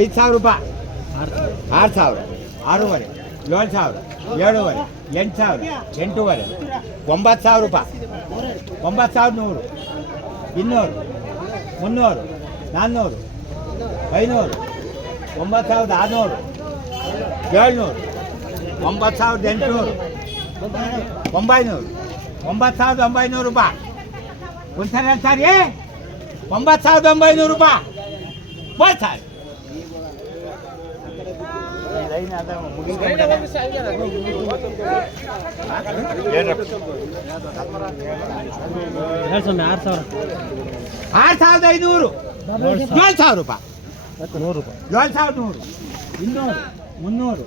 ಐದು ಸಾವಿರ ರೂಪಾಯಿ. ಆರು ಸಾವಿರ, ಆರೂವರೆ, ಏಳು ಸಾವಿರ, ಏಳುವರೆ, ಎಂಟು ಸಾವಿರ, ಎಂಟೂವರೆ, ಒಂಬತ್ತು ಸಾವಿರ ರೂಪಾಯಿ. ಒಂಬತ್ತು ಸಾವಿರದ ನೂರು, ಇನ್ನೂರು, ಮುನ್ನೂರು, ನಾನ್ನೂರು, ಐನೂರು, ಒಂಬತ್ತು ಸಾವಿರದ ಆರುನೂರು, ಏಳ್ನೂರು, ಒಂಬತ್ತು ಸಾವಿರದ ಎಂಟುನೂರು, ಒಂಬೈನೂರು, ಒಂಬತ್ತು ಸಾವಿರದ ಒಂಬೈನೂರು ರೂಪಾಯಿ. ಒಂದ್ಸರಿ ಸಾರಿ ಒಂಬತ್ತು ಸಾವಿರದ ಒಂಬೈನೂರು ರೂಪಾಯಿ. ಬೋದು ಸಾರಿ ಎರಡು ಸೊನ್ನೆ ಆರು ಸಾವಿರ. ಆರು ಸಾವಿರದ ಐನೂರು. ಏಳು ಸಾವಿರ ರೂಪಾಯಿ. ನೂರು ರೂಪಾಯಿ. ಏಳು ಸಾವಿರದ ನೂರು. ಇನ್ನೂರು. ಮುನ್ನೂರು.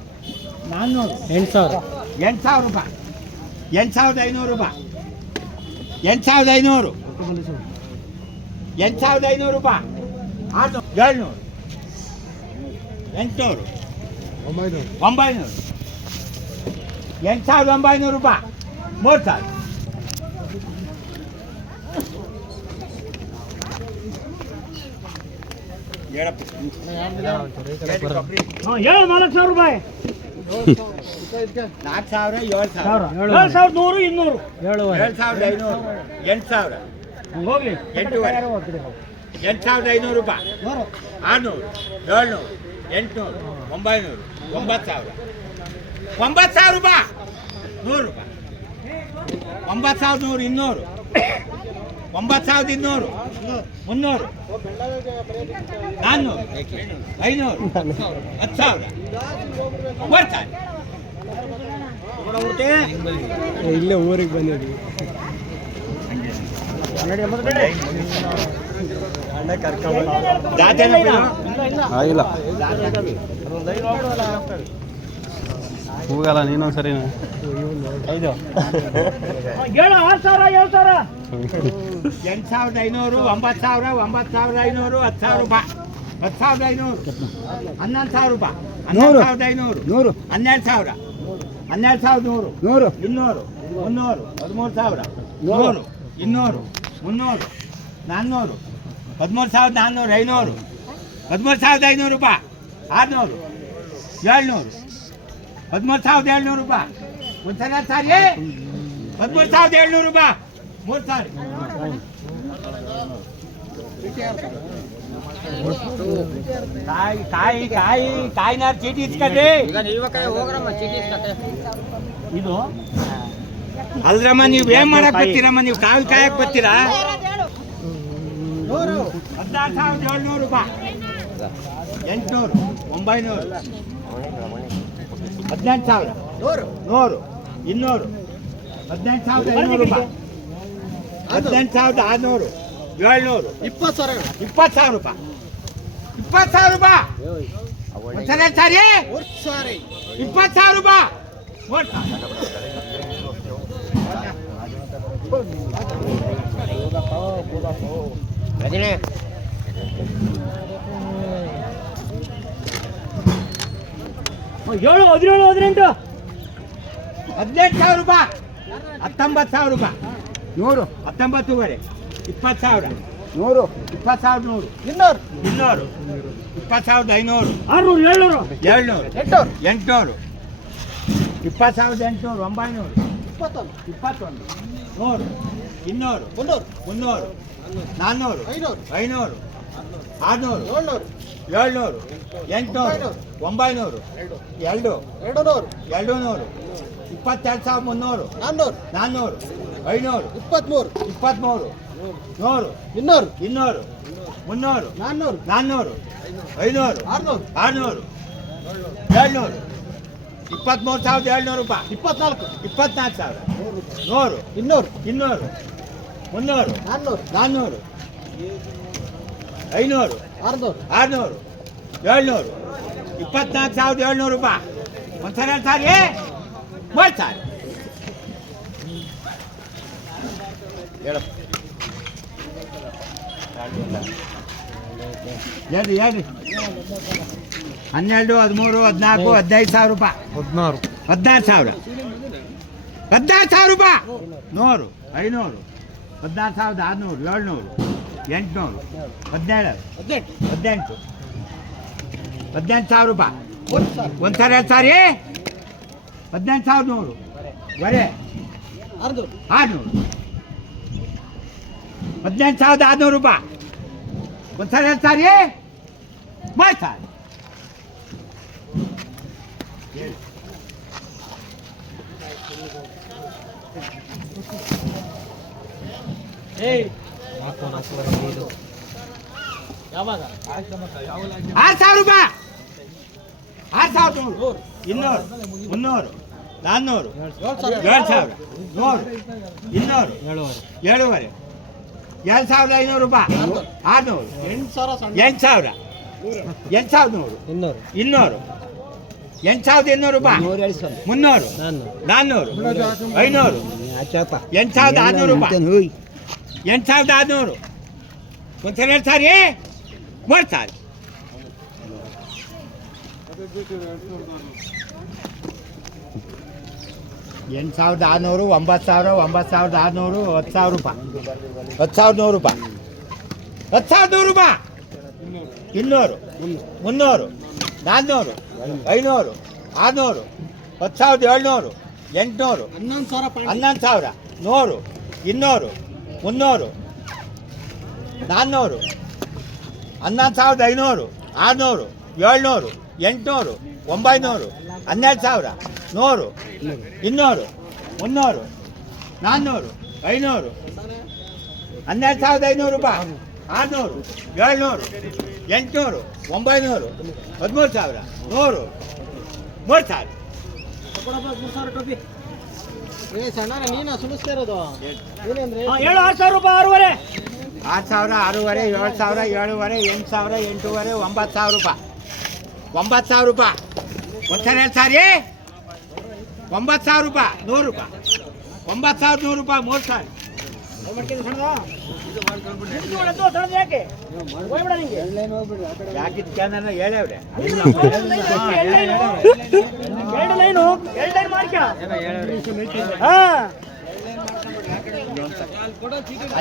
ನಾನ್ನೂರು. ಎಂಟು ಸಾವಿರ. ಎಂಟು ಸಾವಿರ ರೂಪಾಯಿ. ಎಂಟು ಸಾವಿರದ ಐನೂರು ರೂಪಾಯಿ. ಎಂಟು ಸಾವಿರದ ಐನೂರು. ಎಂಟು ಸಾವಿರದ ಐನೂರು ರೂಪಾಯಿ. ಆರು ಏಳ್ನೂರು. ಎಂಟುನೂರು. ಒಂಬೈನೂರು. ಒಂಬೈನೂರು ಎಂಟು ಸಾವಿರದ ಒಂಬೈನೂರು ರೂಪಾಯಿ. ಮೂರು ಸಾವಿರ. ಏಳು ನಾಲ್ಕು ಸಾವಿರ ರೂಪಾಯಿ. ನಾಲ್ಕು ಸಾವಿರ ಏಳು ಸಾವಿರ. ಏಳು ಸಾವಿರದ ನೂರು ಇನ್ನೂರು. ಏಳು ಸಾವಿರದ ಐನೂರು. ಎಂಟು ಸಾವಿರ. ಹೋಗ್ಲಿ. ಎಂಟೂವರೆ. ಎಂಟು ಸಾವಿರದ ಐನೂರು ರೂಪಾಯಿ. ಆರುನೂರು ಏಳ್ನೂರು ಎಂಟುನೂರು ಒಂಬೈನೂರು ಒಂಬತ್ತು ಸಾವಿರ ಒಂಬತ್ತು ಸಾವಿರ ರೂಪಾಯಿ. ನೂರು ರೂಪಾಯಿ. ಒಂಬತ್ತು ಸಾವಿರದ ನೂರು ಇನ್ನೂರು. ಒಂಬತ್ತು ಸಾವಿರದ ಇನ್ನೂರು. ಮುನ್ನೂರು. ನಾನ್ನೂರು. ಐನೂರು. ಹತ್ತು ಸಾವಿರ ಬರ್ತಾರೆ ಇಲ್ಲೇ ಊರಿಗೆ ಬಂದಿದ್ವಿ ಜಾತಿ ಆಗಿಲ್ಲ. ಹೋಗಲ್ಲ ನೀನೊಂದು ಸರಿ ಐದು. ಏಳು ಆರು ಸಾವಿರ ಏಳು ಸಾವಿರ. ಎಂಟು ಸಾವಿರದ ಐನೂರು ಒಂಬತ್ತು ಸಾವಿರ ಒಂಬತ್ತು ಸಾವಿರದ ಐನೂರು ಹತ್ತು ಸಾವಿರ ರೂಪಾಯಿ. ಹತ್ತು ಸಾವಿರದ ಐನೂರು. ಹನ್ನೊಂದು ಸಾವಿರ ರೂಪಾಯಿ. ಹನ್ನೊಂದು ಸಾವಿರದ ಐನೂರು. ನೂರು. ಹನ್ನೆರಡು ಸಾವಿರ. ಹನ್ನೆರಡು ಸಾವಿರದ ನೂರು. ನೂರು. ಇನ್ನೂರು. ಮುನ್ನೂರು. ಹದಿಮೂರು ಸಾವಿರ. ನೂರು. ಇನ್ನೂರು. ಮುನ್ನೂರು. ನಾನ್ನೂರು ಹದಿಮೂರು ಸಾವಿರದ ನಾನ್ನೂರು ಐನೂರು. ಹದಿಮೂರು ಸಾವಿರದ ಐನೂರು ರೂಪಾಯಿ. ಆರುನೂರು. ಏಳ್ನೂರು. ಹದಿಮೂರು ಸಾವಿರದ ಏಳ್ನೂರು ರೂಪಾಯಿ. ಒಂದು ಸಲ ಸಾರಿ. ಹದಿಮೂರು ಸಾವಿರದ ಏಳ್ನೂರು ರೂಪಾಯಿ. ಮೂರು ಸಾರಿ. ತಾಯಿ ತಾಯಿ ತಾಯಿ ತಾಯಿನಾರು ಚೀಟಿ ಇಸ್ಕೊಳ್ರಿ ಇದು ಅಲ್ರಮ್ಮ ನೀವು ಏನ್ ಮಾಡಕ್ ಬರ್ತೀರಮ್ಮ ನೀವು ಕಾಲ್ ಕಾಯಕ್ ಬರ್ತೀರಾ? ಹದಿನಾರು ಸಾವಿರದ ಏಳ್ನೂರು ರೂಪಾಯಿ ಎಂಟುನೂರು ಒಂಬೈನೂರು ಹದಿನೆಂಟು ಸಾವಿರ ನೂರು ನೂರು ಇನ್ನೂರು ಹದಿನೆಂಟು ಸಾವಿರದ ಐನೂರು ರೂಪಾಯಿ ಹದಿನೆಂಟು ಸಾವಿರದ ಆರುನೂರು ಏಳ್ನೂರು ಇಪ್ಪತ್ತು ಸಾವಿರ ಇಪ್ಪತ್ತು ಸಾವಿರ ರೂಪಾಯಿ ಇಪ್ಪತ್ತು ಸಾವಿರ ರೂಪಾಯಿ ಒಂದ್ಸಲ ಸಾರಿ ಇಪ್ಪತ್ತು ಸಾವಿರ ರೂಪಾಯಿ ಸರ್. ಏಳು ಹದಿನೇಳು ಹದಿನೆಂಟು. ಹದಿನೆಂಟು ಸಾವಿರ ರೂಪಾಯಿ. ಹತ್ತೊಂಬತ್ತು ಸಾವಿರ ರೂಪಾಯಿ. ನೂರು. ಹತ್ತೊಂಬತ್ತೂವರೆ. ಇಪ್ಪತ್ತು ಸಾವಿರ. ನೂರು. ಇಪ್ಪತ್ತು ಸಾವಿರದ ನೂರು. ಇನ್ನೂರು. ಇನ್ನೂರು. ಇಪ್ಪತ್ತು ಸಾವಿರದ ಐನೂರು. ಆರುನೂರು ಏಳ್ನೂರು. ಏಳ್ನೂರು. ಎಂಟುನೂರು. ಎಂಟುನೂರು. ಇಪ್ಪತ್ತು ಸಾವಿರದ ಎಂಟುನೂರು ಒಂಬೈನೂರು. ಇಪ್ಪತ್ತೊಂದು. ಇಪ್ಪತ್ತೊಂದು. ನೂರು ಇನ್ನೂರು. ಮುನ್ನೂರು. ಮುನ್ನೂರು. ನಾನ್ನೂರು. ಐನೂರು. ಐನೂರು. ಆರುನೂರು. ಏಳ್ನೂರು. ಏಳ್ನೂರು. ಎಂಟುನೂರು. ಒಂಬೈನೂರು. ಎರಡು. ಎರಡು. ನೂರು ಎರಡು ನೂರು ಇಪ್ಪತ್ತೆರಡು ಸಾವಿರದ ಮುನ್ನೂರು. ನಾನ್ನೂರು. ನಾನ್ನೂರು. ಐನೂರು. ಇಪ್ಪತ್ತ್ಮೂರು. ಇಪ್ಪತ್ತ್ಮೂರು. ನೂರು. ಇನ್ನೂರು. ಇನ್ನೂರು. ಮುನ್ನೂರು. ನಾನ್ನೂರು. ನಾನ್ನೂರು. ಐನೂರು. ಆರುನೂರು. ಆರುನೂರು. ಏಳ್ನೂರು. ಇಪ್ಪತ್ತ್ಮೂರು ಸಾವಿರದ ಏಳ್ನೂರು ರೂಪಾಯಿ. ಇಪ್ಪತ್ನಾಲ್ಕು. ಇಪ್ಪತ್ನಾಲ್ಕು ಸಾವಿರ. ನೂರು ಇನ್ನೂರು. ಇನ್ನೂರು. ಮುನ್ನೂರು. ನಾನ್ನೂರು. ನಾನ್ನೂರು. ಐನೂರು. ಆರುನೂರು. ಆರುನೂರು. ಏಳ್ನೂರು. ಇಪ್ಪತ್ನಾಲ್ಕು ಸಾವಿರದ ಏಳ್ನೂರು ರೂಪಾಯಿ. ಒಂದ್ಸಲ ಸಾರಿ ಮೂವತ್ತು ಸಾವಿರ ಹೇಳಪ್ಪ. ಹೇಳ್ರಿ ಹೇಳ್ರಿ ಹನ್ನೆರಡು ಹದಿಮೂರು ಹದಿನಾಲ್ಕು ಹದಿನೈದು ಸಾವಿರ ರೂಪಾಯಿ. ಹದಿನಾರು. ಹದಿನಾರು ಸಾವಿರ. ಹದಿನಾರು ಸಾವಿರ ರೂಪಾಯಿ. ನೂರು ಐನೂರು ಹದಿನಾರು ಸಾವಿರದ ಆರುನೂರು ಏಳ್ನೂರು ಎಂಟುನೂರು ಹದಿನೇಳು ಹದಿನೆಂಟು ಹದಿನೆಂಟು ಸಾವಿರ ರೂಪಾಯಿ. ಒಂದು ಸಾರಿ ಎರಡು ಸಾರಿ ಹದಿನೆಂಟು ಸಾವಿರದ ನೂರು. ಬರೇ. ಆರುನೂರು. ಹದಿನೆಂಟು ಸಾವಿರದ ಆರುನೂರು ರೂಪಾಯಿ. ಒಂದು ಸಾರಿ ಎರಡು ಸಾರಿ ಮೂವತ್ತು ಸಾವಿರ. ಆರು ಸಾವಿರ ರೂಪಾಯಿ. ಆರು ಸಾವಿರದ ನೂರು ಇನ್ನೂರು, ಮುನ್ನೂರು, ನಾನ್ನೂರು, ಏಳು ಸಾವಿರ, ನೂರು, ಇನ್ನೂರು, ಏಳುವರೆ, ಎರಡು ಸಾವಿರದ ಐನೂರು ರೂಪಾಯಿ. ಆರುನೂರು, ಎಂಟು ಸಾವಿರ ಎಂಟು ಸಾವಿರ, ಎಂಟು ಸಾವಿರದ ನೂರು, ಇನ್ನೂರು ಇನ್ನೂರು ಎಂಟು ಸಾವಿರದ ಇನ್ನೂರು ರೂಪಾಯಿ ಮುನ್ನೂರು. ನಾನು ನಾನ್ನೂರು. ಐನೂರು. ಎಂಟು ಸಾವಿರದ ಆರುನೂರು ರೂಪಾಯಿ ಎಂಟು ಸಾವಿರದ ಆರುನೂರು. ಒಂದು ಎರಡು ಸಾರಿ. ಮೂರು ಸಾರಿ. ಎಂಟು ಸಾವಿರದ ಆರುನೂರು ಒಂಬತ್ತು ಸಾವಿರ ಒಂಬತ್ತು ಸಾವಿರದ ಆರುನೂರು ಹತ್ತು ಸಾವಿರ ರೂಪಾಯಿ. ಹತ್ತು ಸಾವಿರದ ನೂರು ರೂಪಾಯಿ. ಹತ್ತು ಸಾವಿರದ ನೂರು ರೂಪಾಯಿ. ಇನ್ನೂರು. ಮುನ್ನೂರು. ನಾನ್ನೂರು ಐನೂರು ಆರುನೂರು ಹತ್ತು ಸಾವಿರದ ಏಳ್ನೂರು ಎಂಟುನೂರು ಹನ್ನೊಂದು ಸಾವಿರ ಹನ್ನೊಂದು ಸಾವಿರ ನೂರು ಇನ್ನೂರು ಮುನ್ನೂರು ನಾನ್ನೂರು ಹನ್ನೊಂದು ಸಾವಿರದ ಐನೂರು ಆರುನೂರು ಏಳ್ನೂರು ಎಂಟುನೂರು ಒಂಬೈನೂರು ಹನ್ನೆರಡು ಸಾವಿರ ನೂರು ಇನ್ನೂರು ಮುನ್ನೂರು ನಾನ್ನೂರು ಐನೂರು ಹನ್ನೆರಡು ಸಾವಿರದ ಐನೂರು ರೂಪಾಯಿ ಆರುನೂರು ಏಳ್ನೂರು ಎಂಟುನೂರು ಒಂಬೈನೂರು ಹದಿಮೂರು ಸಾವಿರ ನೂರು ಮೂರು ಸಾವಿರ. ಏ ಸಣ್ಣ ನೀನು ಸುಮಿಸ್ತಾ ಇರೋದು? ಏನಂದ್ರೆ? ಹಾ, ಏಳು ಆರು ಸಾವಿರ ರೂಪಾಯಿ ಆರೂವರೆ. ಆರು ಸಾವಿರ ಆರೂವರೆ ಏಳು ಸಾವಿರ ಏಳುವರೆ ಎಂಟು ಸಾವಿರ ಎಂಟೂವರೆ ಒಂಬತ್ತು ಸಾವಿರ ರೂಪಾಯಿ. ಒಂಬತ್ತು ಸಾವಿರ ರೂಪಾಯಿ. ಒಂದ್ಸರಿ ಎರಡು ಸಾರಿ. ಒಂಬತ್ತು ಸಾವಿರ ರೂಪಾಯಿ ನೂರು ರೂಪಾಯಿ. ಒಂಬತ್ತು ಸಾವಿರದ ನೂರು ರೂಪಾಯಿ ಮೂರು ಸಾವಿರ.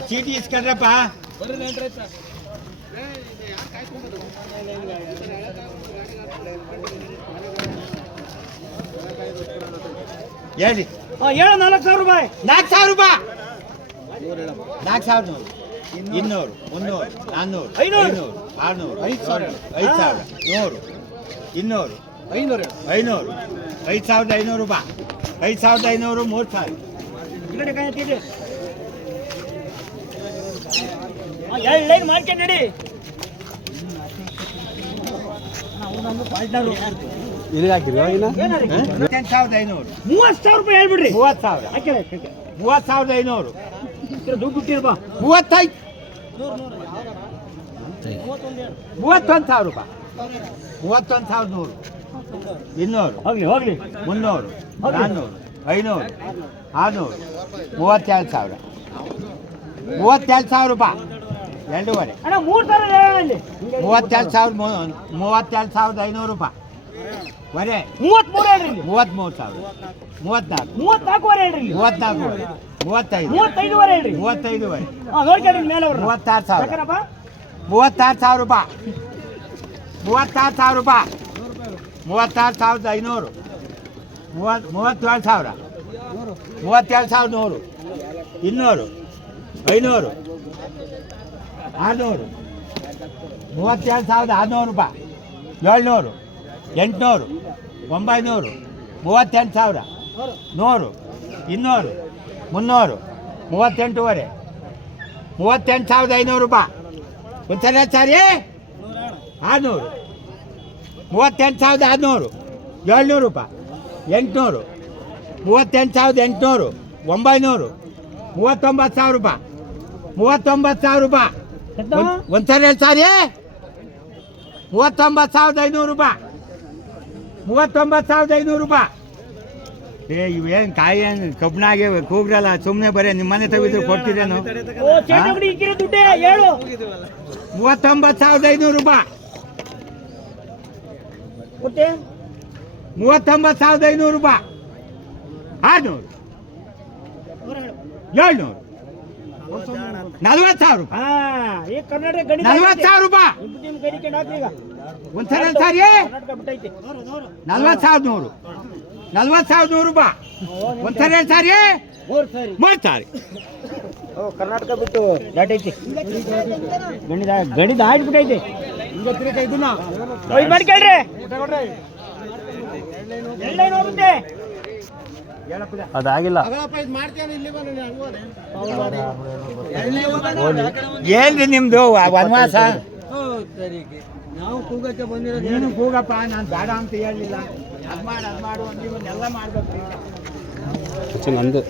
ಚೀಟಿ ಇಸ್ಕೊಂಡ್ರಪ್ಪ ಹೇಳಿ ಹೇಳ ನಾಲ್ಕು ಸಾವಿರ ರೂಪಾಯಿ. ನಾಲ್ಕು ಸಾವಿರ ರೂಪಾಯಿ. ನಾಲ್ಕು ಸಾವಿರದ ನೂರು. ಇನ್ನೂರು ಮುನ್ನೂರು ನಾನ್ನೂರು ಐನೂರು. ಐನೂರು ಆರುನೂರು ಐದು ಸಾವಿರ. ಐದು ಸಾವಿರ. ನೂರು ಇನ್ನೂರು ಐನೂರು. ಐನೂರು ಐದು ಸಾವಿರದ ಐನೂರು ರೂಪಾಯಿ ಐದು ಸಾವಿರದ ಐನೂರು ಮೂರು ಸಾವಿರ. ಎರಡು ಲೈನ್ ಮಾಡ್ಕೊಂಡು ನಡಿ. ಮೂವತ್ತು ಸಾವಿರ ರೂಪಾಯಿ ಹೇಳ್ಬಿಡ್ರಿ. ಮೂವತ್ತು ಸಾವಿರ. ಮೂವತ್ತು ಸಾವಿರದ ಐನೂರು. ಮೂವತ್ತೈದು. ಮೂವತ್ತೊಂದು ಸಾವಿರ ರೂಪಾಯಿ. ಮೂವತ್ತೊಂದು ಸಾವಿರದ ನೂರು. ಇನ್ನೂರು. ಹೋಗ್ಲಿ ಹೋಗ್ಲಿ. ಮುನ್ನೂರು. ನಾನ್ನೂರು. ಐನೂರು. ಆರುನೂರು. ಮೂವತ್ತೆರಡು ಸಾವಿರ. ಮೂವತ್ತೆರಡು ಸಾವಿರ ರೂಪಾಯಿ. ಎರಡೂವರೆ. ಮೂವತ್ತೆರಡು ಸಾವಿರದ ಮೂವತ್ತೆರಡು ಸಾವಿರದ ಐನೂರು ರೂಪಾಯಿ. ವರೆ. ಮೂವತ್ಮೂರು ಹೇಳ್ರಿ ಮೂವತ್ಮೂರು ಸಾವಿರ. ಮೂವತ್ನಾಲ್ಕು. ಮೂವತ್ನಾಲ್ಕುವರೆ ಹೇಳ್ರಿ ಮೂವತ್ನಾಲ್ಕುವರೆ ಮೂವತ್ತೈದು. ಮೂವತ್ತೈದುವರೆ ಹೇಳ್ರಿ. ಮೂವತ್ತೈದುವರೆ ನೋಡ್ಕೊಳ್ಳಿ ಮೇಲೆ ಅವ್ರನ್ನ ಮೂವತ್ತಾರು ಸಾವಿರ. ಮೂವತ್ತಾರು ಸಾವಿರ ರೂಪಾಯಿ. ಮೂವತ್ತಾರು ಸಾವಿರ ರೂಪಾಯಿ. ಮೂವತ್ತಾರು ಸಾವಿರದ ಐನೂರು. ಮೂವತ್ ಮೂವತ್ತೇಳು ಸಾವಿರ. ಮೂವತ್ತೇಳು ಸಾವಿರದ ನೂರು. ಇನ್ನೂರು. ಐನೂರು. ಆರುನೂರು. ಮೂವತ್ತೇಳು ಸಾವಿರದ ಆರುನೂರು ರೂಪಾಯಿ. ಏಳ್ನೂರು. ಎಂಟುನೂರು ಒಂಬೈನೂರು ಮೂವತ್ತೆಂಟು ಸಾವಿರ ನೂರು ಇನ್ನೂರು ಮುನ್ನೂರು ಮೂವತ್ತೆಂಟೂವರೆ ಮೂವತ್ತೆಂಟು ಸಾವಿರದ ಐನೂರು ರೂಪಾಯಿ. ಉತ್ತರಾಚಾರ್ಯ ಸಾರಿ ಆರುನೂರು. ಮೂವತ್ತೆಂಟು ಸಾವಿರದ ಆರುನೂರು ಏಳ್ನೂರು ರೂಪಾಯಿ. ಎಂಟುನೂರು ಮೂವತ್ತೆಂಟು ಸಾವಿರದ ಎಂಟುನೂರು ಒಂಬೈನೂರು ಮೂವತ್ತೊಂಬತ್ತು ಸಾವಿರ ರೂಪಾಯಿ. ಮೂವತ್ತೊಂಬತ್ತು ಸಾವಿರ ರೂಪಾಯಿ. ಒಂದು ಸರಿ ಎರಡು ಸಾರಿ ಮೂವತ್ತೊಂಬತ್ತು ಸಾವಿರದ ಐನೂರು ರೂಪಾಯಿ. ಮೂವತ್ತೊಂಬತ್ತು ಸಾವಿರದ ಐನೂರು ರೂಪಾಯಿ. ಏ ಇವೇನು ಕಾಯಿ ಏನು ಕಬ್ಬನಾಗೆ ಕೂಗ್ರಲ್ಲ ಸುಮ್ಮನೆ ಬರೀ ನಿಮ್ಮ ಮನೆ ತೆಗೆದು ಕೊಡ್ತೀರೇನು ಓ ಚೇಟುಗಡಿ ಇಕ್ಕಿರೋ ದುಡ್ಡೇ ಹೇಳು. ಮೂವತ್ತೊಂಬತ್ತು ಸಾವಿರದ ಐನೂರು ರೂಪಾಯಿ. ಮೂವತ್ತೊಂಬತ್ತು ಸಾವಿರದ ಐನೂರು ರೂಪಾಯಿ. ಆರುನೂರು. ಏಳ್ನೂರು. ನಲ್ವತ್ತು ಸಾವಿರ ರೂಪಾಯಿ. ನಲ್ವತ್ತು ಸಾವಿರ ರೂಪಾಯಿ. ಒಂದ್ಸಲ ಸಾರಿ. ನಲ್ವತ್ತು ಸಾವಿರದ ನೂರು. ನಲ್ವತ್ತು ಸಾವಿರದ ನೂರು ಬಾ. ಒಂದ್ಸಲ ಸಾರಿ ಸರಿ. ಮೂರು ಸಾರಿ. ಓ ಕರ್ನಾಟಕ ಬಿಟ್ಟು ದಾಟೈತಿ ಗಣಿತ ಗಣಿ ದಾಟ್ಬಿಟ್ಟೈತಿ ಮಾಡಿ ಕೇಳ್ರಿ. ಅದಾಗಿಲ್ಲ. ಅಗಳಪ್ಪ ಇದು ಮಾಡ್ತೀಯ ಇಲ್ಲಿ ಬಂದು ಏನ್ರಿ ನಿಮ್ದು ವನವಾಸ. ನಾವು ಕೂಗಕ್ಕೆ ಬಂದಿರೋದು ಏನು ಹೋಗಪ್ಪ ನಾನು ಬೇಡ ಅಂತ ಹೇಳಲಿಲ್ಲ. ಅದು ಮಾಡು ಅದು ಮಾಡು ಅಂತ ಇವನ್ನೆಲ್ಲ ಮಾಡ್ಬೇಕು ನಂದು.